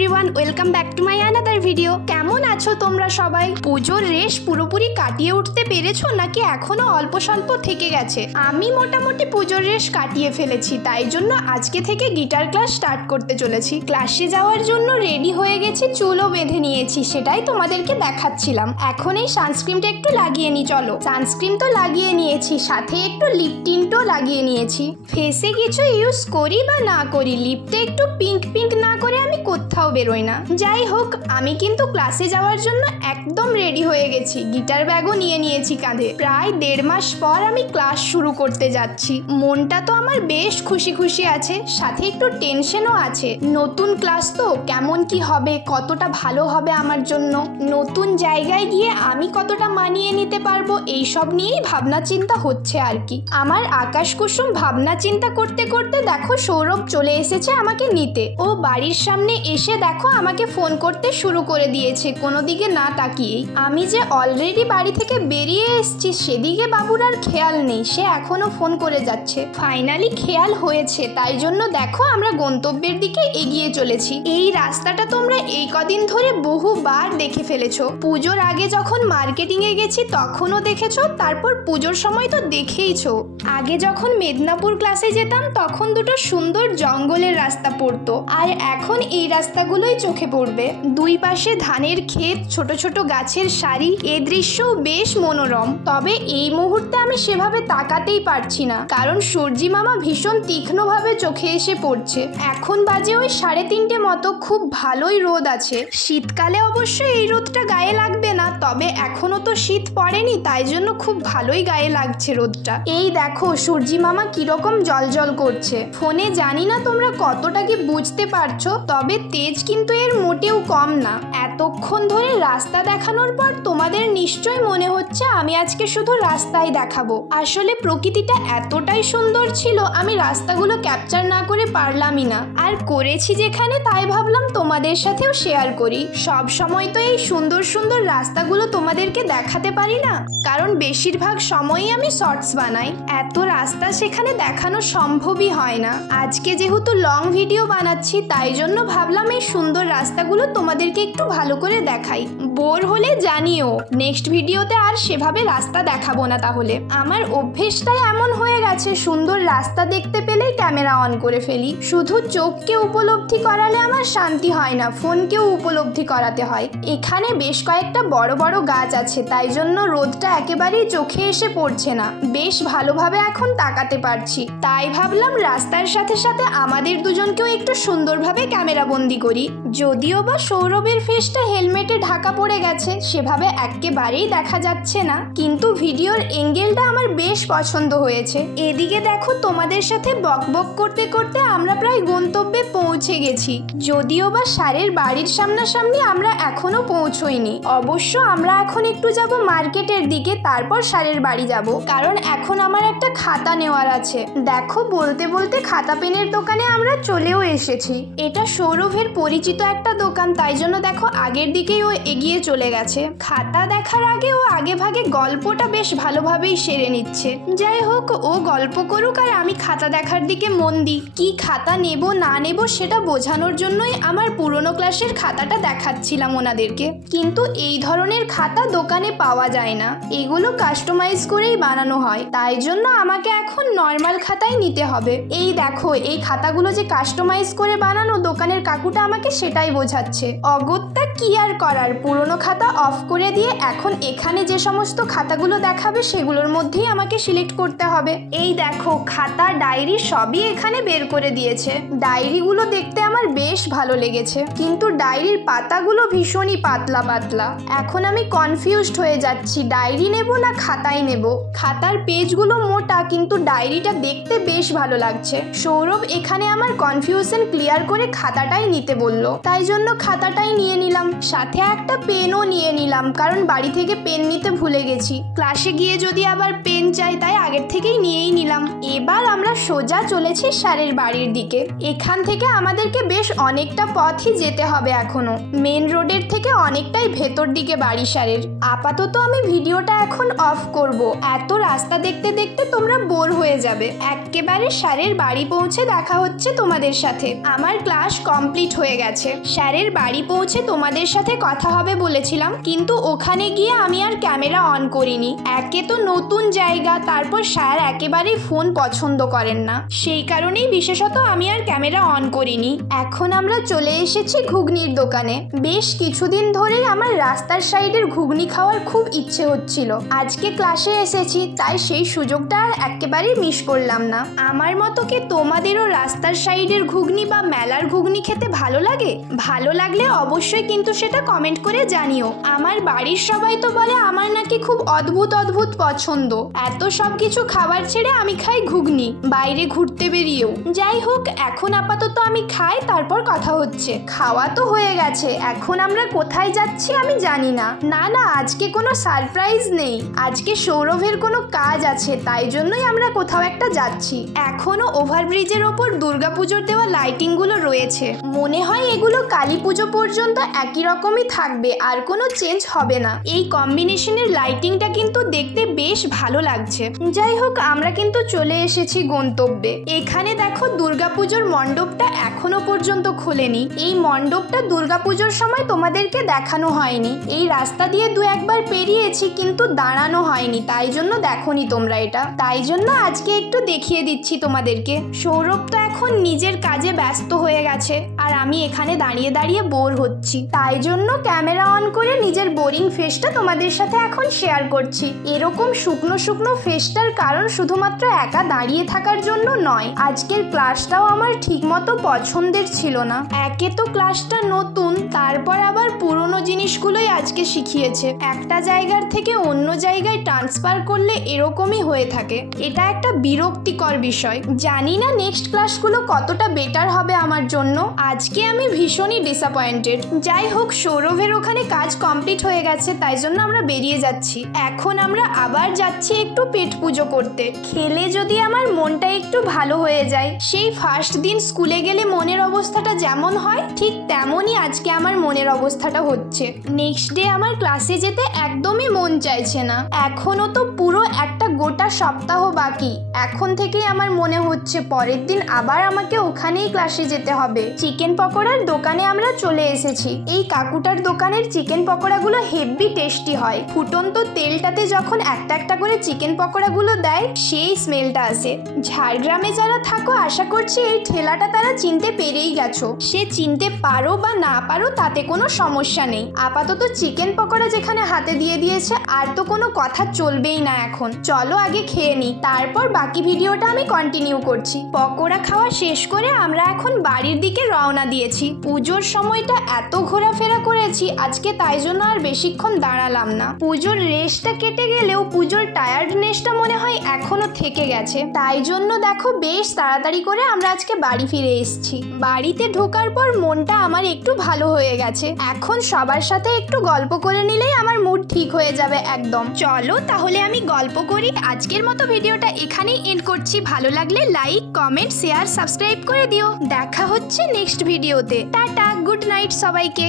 Everyone, welcome back to my another video. কেমন আছো তোমরা সবাই? পুজোর রেশ পুরোপুরি কাটিয়ে উঠতে পেরেছো নাকি এখনো অল্প স্বল্প থেকে গেছে? আমি মোটামুটি পুজোর রেশ কাটিয়ে ফেলেছি, তাই জন্য আজকে থেকে গিটার ক্লাস স্টার্ট করতে চলেছি। ক্লাসে যাওয়ার জন্য রেডি হয়ে গেছি, চুলও বেঁধে নিয়েছি, সেটাই তোমাদেরকে দেখাচ্ছিলাম। এখন এই সানস্ক্রিনটা একটু লাগিয়ে নি। চলো, সানস্ক্রিন তো লাগিয়ে নিয়েছি, সাথে একটু লিপ টিন্টও লাগিয়ে নিয়েছি। ফেসে কিছু ইউজ করি বা না করি, লিপটা একটু পিঙ্ক পিঙ্ক না করে আমি কোথাও বেরোই না। যাই হোক, আমি কিন্তু ক্লাসে যাওয়ার জন্য একদম রেডি হয়ে গেছি। গিটার ব্যাগও নিয়ে নিয়েছি কাঁধে। প্রায় 1.5 মাস পর আমি ক্লাস শুরু করতে যাচ্ছি। মনটা তো আমার বেশ খুশি খুশি আছে, সাথে একটু টেনশনও আছে। নতুন ক্লাস তো, কেমন কি হবে, কতটা ভালো হবে আমার জন্য, নতুন জায়গায় গিয়ে আমি কতটা মানিয়ে নিতে পারবো, এইসব নিয়েই ভাবনা চিন্তা হচ্ছে আর কি। আমার আকাশ কুসুম ভাবনা চিন্তা করতে করতে দেখো সৌরভ চলে এসেছে আমাকে নিতে। ও বাড়ির সামনে এসে দেখো আমাকে ফোন করতে শুরু করে দিয়েছে, কোনো দিকে না তাকিয়েই। আমি যে অলরেডি বাড়ি থেকে বেরিয়ে এসেছি সেদিকে বাবুর আর খেয়াল নেই, সে এখনো ফোন করে যাচ্ছে। ফাইনালি খেয়াল হয়েছে, তাই জন্য দেখো আমরা গন্তব্যের দিকে এগিয়ে চলেছি। এই রাস্তাটা তোমরা এই কদিন ধরে বহুবার দেখে ফেলেছো। পুজোর আগে যখন মার্কেটিং এ গেছি তখনও দেখেছো, তারপর পুজোর সময় তো দেখেইছো। আগে যখন মেদিনীপুর ক্লাসে যেতাম তখন দুটো সুন্দর জঙ্গলের রাস্তা পড়তো, আর এখন এই রাস্তাগুলোই চোখে পড়বে। দুই পাশে ধানের ক্ষেত, ছোট ছোট গাছের সারি, এ দৃশ্যও বেশ মনোরম। তবে এই মুহূর্তে আমি সেভাবে তাকাতেই পারছি না, কারণ সূর্যি মামা ভীষণ তীক্ষ্ণভাবে চোখে এসে পড়ছে। এখন বাজে ওই 3:30 মতো, খুব ভালোই রোদ আছে। শীতকালে অবশ্যই এই রোদটা গায়ে লাগবে না, তবে এখনো তো শীত পড়েনি, তাই জন্য খুব ভালোই গায়ে লাগছে রোদটা। এই দেখো সূর্যি মামা কিরকম জলজল করছে। ফোনে জানি না তোমরা কতটা কি বুঝতে পারছো, তবে তেজ কিন্তু এর মোটেও কম না। এতক্ষণ ধরে রাস্তা দেখানোর পর তোমাদের নিশ্চয়ই মনে হচ্ছে আমি আজকে শুধু রাস্তায় দেখাবো। আসলে প্রকৃতিটা এতটাই সুন্দর ছিল, আমি রাস্তাগুলো ক্যাপচার না করে পারলামই না। আর করেছি যেখানে, তাই ভাবলাম তোমাদের সাথেও শেয়ার করি। সব সময় তো এই সুন্দর সুন্দর রাস্তাগুলো তোমাদেরকে দেখাতে পারি না, কারণ বেশিরভাগ সময়ই আমি শর্টস বানাই। এত রাস্তা সেখানে দেখানো সম্ভবই হয় না। আজকে যেহেতু লং ভিডিও বানাচ্ছি, তাই জন্য ভাবলাম এই সুন্দর রাস্তাগুলো তোমাদেরকে একটু ভালো করে দেখাই। বোর হলে জানিও, নেক্সট ভিডিওতে আর সেভাবে রাস্তা দেখাবো না। তাহলে আমার অভ্যেসটাই এমন হয়ে গেছে, সুন্দর রাস্তা দেখতে পেলেই ক্যামেরা অন করে ফেলি। শুধু চোখকে উপলব্ধি করালে আমার শান্তি হয় না, ফোনকেও উপলব্ধি করাতে হয়। এখানে বেশ কয়েকটা বড় বড় গাছ আছে, তাই জন্য রোদটা একেবারেই চোখে এসে পড়ছে না, বেশ ভালোভাবে এখন তাকাতে পারছি। তাই ভাবলাম রাস্তার সাথে সাথে আমাদের দুজনকেও একটু সুন্দরভাবে ক্যামেরা বন্দি করি। যদিও বা সৌরভের ফেসটা হেলমেটে ঢাকা পড়ে গেছে, সেভাবে একেবারেই দেখা যাচ্ছে না, কিন্তু ভিডিওর এঙ্গেলটা আমার বেশ পছন্দ হয়েছে। এদিকে দেখো তোমাদের সাথে বক বক করতে করতে আমরা প্রায় গন্তব্যে পৌঁছে গেছি। যদিও বা স্যারের বাড়ির সামনাসামনি আমরা এখনো পৌঁছইনি। অবশ্য আমরা এখন একটু যাব মার্কেটের দিকে, তারপর স্যারের বাড়ি যাব, কারণ এখন আমার একটা খাতা নেওয়ার আছে। দেখো বলতে বলতে খাতা পেনের দোকানে আমরা চলেও এসেছি। এটা সৌরভের পরিচিত একটা দোকান, তাই জন্য দেখো আগের দিকেই ও এগিয়ে চলে গেছে। খাতা দেখার আগে ও আগে ভাগে গল্পটা বেশ ভালোভাবেই সেরে নিচ্ছে। যাই হোক, ও গল্প করুক আর আমি খাতা দেখার দিকে মন দিই। কি খাতা নেব না নেব সেটা বোঝানোর জন্যই আমার পুরনো ক্লাসের খাতাটা দেখাচ্ছিলাম ওনাদেরকে। কিন্তু এই ধরনের খাতা দোকানে পাওয়া যায় না, এগুলো কাস্টমাইজ করেই বানানো হয়, তাই জন্য আমাকে এখন নর্মাল খাতাই নিতে হবে। এই দেখো, এই খাতাগুলো যে কাস্টমাইজ করে বানানো, দোকানের কাকুটা আমাকে সেটাই বোঝাচ্ছে। অগত্যা কি আর করার, পুরনো খাতা অফ করে দিয়ে এখন এখানে যে সমস্ত খাতাগুলো দেখাবে সেগুলোর মধ্যেই আমাকে সিলেক্ট করতে হবে। এই দেখো খাতা, ডায়েরি সবই এখানে বের করে দিয়েছে। ডায়েরিগুলো দেখতে আমার বেশ ভালো লেগেছে, কিন্তু ডায়েরির পাতাগুলো ভীষণই পাতলা পাতলা। এখন আমি কনফিউজড হয়ে যাচ্ছি, ডায়েরি নেব না খাতাই নেব। খাতার পেজগুলো মোটা, কিন্তু ডায়েরিটা দেখতে বেশ ভালো লাগছে। সৌরভ এখানে আমার কনফিউশন ক্লিয়ার করে খাতাটাই নিতে বলল, তাই জন্য খাতাটাই নিয়ে নিলাম। সাথে একটা পেনও নিয়ে নিলাম, কারণ বাড়ি থেকে পেন নিতে ভুলে গেছি। ক্লাসে গিয়ে যদি আবার পেন চাই, তাই আগের থেকেই নিয়েই নিলাম। এবার আমরা সোজা চলেছি স্যারের বাড়ির দিকে। এখান থেকে আমাদেরকে বেশ অনেকটা পথই যেতে হবে এখনো। মেন রোডের থেকে অনেকটাই ভেতর দিকে বাড়ি স্যারের। আপাতত আমি ভিডিওটা এখন অফ করব, এত রাস্তা দেখতে দেখতে তোমরা বোর হয়ে যাবে। একেবারে স্যারের বাড়ি পৌঁছে দেখা হচ্ছে তোমাদের সাথে। আমার ক্লাস কমপ্লিট হয়ে গেছে। স্যারের বাড়ি পৌঁছে তোমাদের সাথে কথা হবে বলেছিলাম, কিন্তু ওখানে গিয়ে আমি আর ক্যামেরা অন করিনি। একে তো নতুন জায়গা, তারপর স্যার একেবারেই ফোন পছন্দ করেন না, সেই কারণেই বিশেষত আমি আর ক্যামেরা অন করিনি। এখন আমরা চলে এসেছি ঘুগনির দোকানে। বেশ কিছুদিন ধরেই আমার রাস্তার সাইডের ঘুগনি খাওয়ার খুব ইচ্ছে হচ্ছিল। আজকে ক্লাসে এসেছি, তাই সেই সুযোগটা আর একেবারেই মিস করলাম না। আমার মতো কি তোমাদেরও রাস্তার সাইডের ঘুগনি বা মেলার ঘুগনি খেতে ভালো লাগে? ভালো লাগলে অবশ্যই কিন্তু সেটা কমেন্ট করে জানিও। আমার বাড়ির সবাই তো বলে আমার নাকি খুব অদ্ভুত অদ্ভুত পছন্দ। এত সব কিছু খাবার ছেড়ে আমি খাই ঘুগনি, বাইরে ঘুরতে বেরিয়েও। যাই হোক, এখন আপাতত আমি খাই, তারপর কথা হচ্ছে। খাওয়া তো হয়ে গেছে, এখন আমরা কোথায় যাচ্ছি আমি জানি না। না না, আজকে কোনো সারপ্রাইজ নেই। আজকে সৌরভের কোনো কাজ আছে, তাই জন্যই আমরা কোথাও একটা যাচ্ছি। এখনো ওভারব্রিজের ওপর দুর্গাপুজোর দেওয়া লাইটিংগুলো রয়েছে। মনে হয় এগুলো কালী পুজো পর্যন্ত একই রকমই থাকবে, আর কোনো চেঞ্জ হবে না। এই কম্বিনেশনের লাইটিংটা কিন্তু দেখতে বেশ ভালো লাগছে। যাই হোক, আমরা কিন্তু চলে এসেছি গন্তব্যে। এখানে দেখো, দুর্গাপুজোর মণ্ডপটা এখনো পর্যন্ত খোলেনি। এই মণ্ডপটা দুর্গাপুজোর সময় তোমাদেরকে দেখানো হয়নি। এই রাস্তা দিয়ে দু একবার পেরিয়েছি, কিন্তু দাঁড়ানো হয়নি, তাই জন্য দেখোনি তোমরা এটা। তাই জন্য আজকে একটু দেখিয়ে দিচ্ছি তোমাদেরকে। সৌরভ তো এখন নিজের কাজে ব্যস্ত হয়ে গেছে, আর আমি এখানে দাঁড়িয়ে দাঁড়িয়ে বোর হচ্ছি। তাই জন্য ক্যামেরা অন করে নিজের বোরিং ফেসটা তোমাদের সাথে এখন শেয়ার করছি। এরকম শুকনো শুকনো ফেসটার কারণ শুধুমাত্র একা দাঁড়িয়ে থাকার জন্য নয়, আজকের ক্লাসটাও আমার ঠিকমতো পছন্দের ছিল না। একে তো ক্লাসটা নতুন, তারপর আবার পুরনো জিনিসগুলোই আজকে শিখিয়েছে। একটা জায়গার থেকে অন্য জায়গায় ট্রান্সফার করলে এরকমই হয়ে থাকে। এটা একটা বিরক্তিকর বিষয়। জানি না নেক্সট ক্লাসগুলো কতটা বেটার হবে আমার জন্য। আজকে আমি ভীষণই ডিসঅ্যাপয়েন্টেড। যাই হোক, সৌরভের ওখানে কাজ কমপ্লিট হয়ে গেছে, তাই জন্য আমরা বেরিয়ে যাচ্ছি। এখন আমরা আবার যাচ্ছি একটু পেট পুজো করতে। খেলে যদি আমার মনটা একটু ভালো হয়ে যায়। সেই ফার্স্ট দিন স্কুলে গেলে মনের অবস্থাটা যেমন হয়, ঠিক তেমনই আজকে আমার মনের অবস্থাটা হচ্ছে। নেক্সট ডে আমার ক্লাসে যেতে একদমই মন চাইছে না। এখনো তো পুরো একটা গোটা সপ্তাহ বাকি। এখন থেকেই আমার মনে হচ্ছে পরের দিন আবার আমাকে ওখানেই ক্লাসে যেতে হবে। চিকেন পকোড়ার দোকানে আমরা চলে এসেছি। এই কাকুটার দোকানের চিকেন পকোড়াগুলো হেভি টেস্টি হয়। ফুটন্ত তেলটাতে যখন একটা একটা করে চিকেন পকোড়াগুলো দেয়, সেই স্মেলটা আসে। ঝাড়গ্রামে যারা থাকো, আশা করছি এই ঠেলাটা তারা চিনতে পেরেই গেছো। সে চিনতে পারো বা না পারো, তাতে কোনো সমস্যা নেই। আপাতত চিকেন পকোড়া যেখানে হাতে দিয়ে দিয়েছে, আর তো কোনো কথা চলবেই না এখন। চলো আগে খেয়ে নিই, তারপর বাকি ভিডিওটা আমি কন্টিনিউ করছি। পকোড়া খাওয়া শেষ করে আমরা এখন বাড়ির দিকে রওনা দিয়েছি। পুজোর সময়টা এত ঘোরাফেরা করেছি আজকে, তাই জন্য আর বেশিক্ষণ দাঁড়ালাম না। পুজোর রেসটা কেটে গেলেও পুজোর টায়ার্ডনেসটা মনে হয় এখনো থেকে গেছে। তাই জন্য দেখো, বেশ তাড়াতাড়ি করে আমরা আজকে বাড়ি ফিরে এসেছি। বাড়িতে ঢোকার পর মনটা আমার একটু ভালো হয়ে গেছে। এখন সবার সাথে একটু গল্প করে নিলেই আমার মুড ঠিক হয়ে যাবে একদম। চলো তাহলে আমি গল্প করি। আজকের মতো ভিডিওটা এখানেই এন্ড করছি। ভালো লাগলে লাইক, কমেন্ট, শেয়ার, সাবস্ক্রাইব করে দিও। দেখা হচ্ছে নেক্সট ভিডিওতে। টাটা, গুড নাইট সবাইকে।